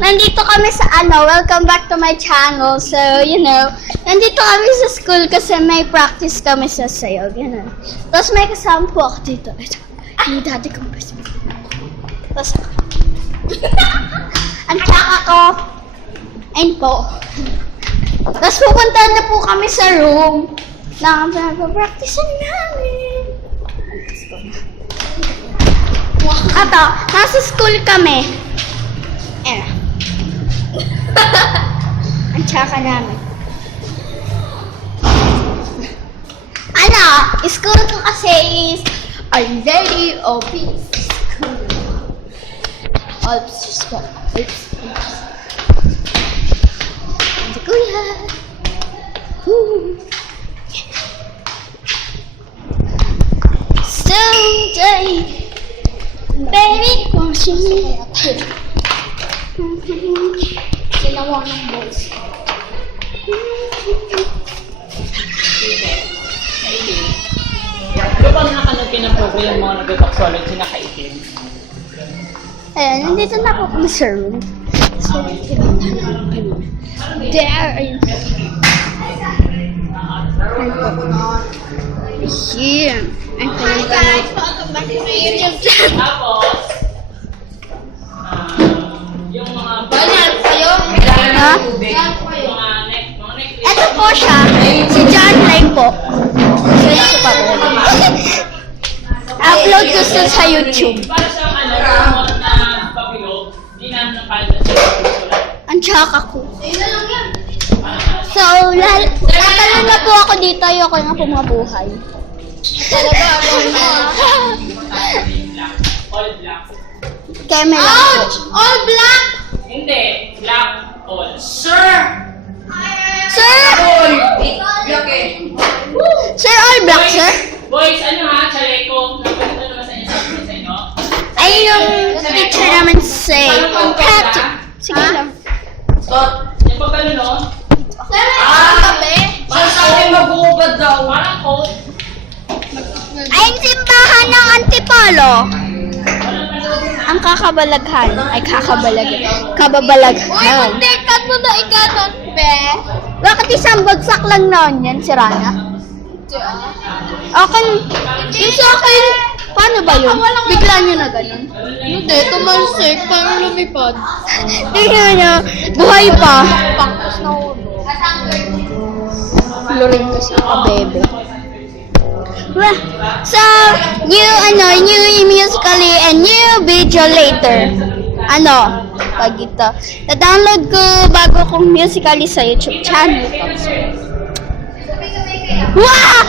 nandito kami sa welcome back to my channel. So, nandito kami sa school kasi may practice kami sa sayaw, Tapos may kasama po ako dito. Ito, yung daddy kong best friend. Tapos ako. Ang tsaka ko. Ayun po. Tapos pupunta na po kami sa room na practice namin. Ato, nasa school kami. Ang tsaka namin. School ko kasi is Our Lady of Peace. All peace po. Hindi ko yan. Someday, baby, won't you? Ginawa ng boys. Ano ba nakakalagay ng program yung mga nag-toxology na kaitim? Ayan, nandito na ako kami sa room. So, there. Ayun. Here. Hi guys! Welcome back to my YouTube channel! Tapos, yung mga Banyan kayo! Ha? mga neck. Ito po siya. Si John Lane po. Upload ko sa YouTube. Para siyang remote na papilog, di na napalitan sa sulat. Ang tsaka ko. Ayun na lang yan! So, tatalon na po ako dito. Ayoko na po mabuhay. Talaga ako na! All black. Kaya may lang po. Ouch! All black! Hindi, black all. Sir! Sir! Sir, all black, sir? Boys, ano ha, chaleco. Napaganda naman sa inyo sa inyo. Ay, yung teacher naman say, Pat, sige lang. Yung pagkano no? Sir, ang gabi! Sasabi mag-uubad daw. Parang coat. Ay, yung simbahan ng Antipolo. Ang kakabalaghan. Ay, kababalaghan. Dekat mo na ikanon, be! Bakit isang bagsak lang noon yan, si Rana? Akin, yung sa akin, paano ba yun? Bigla nyo na ganun. Hindi, tumalsik. Parang lumipad. Tingnan nyo, buhay pa. Pangkas na ulo. Luring kasi ako, bebe. Well, so, new musically and new video later. Pag ito. Na-download ko bago kong musically sa YouTube channel. Wow!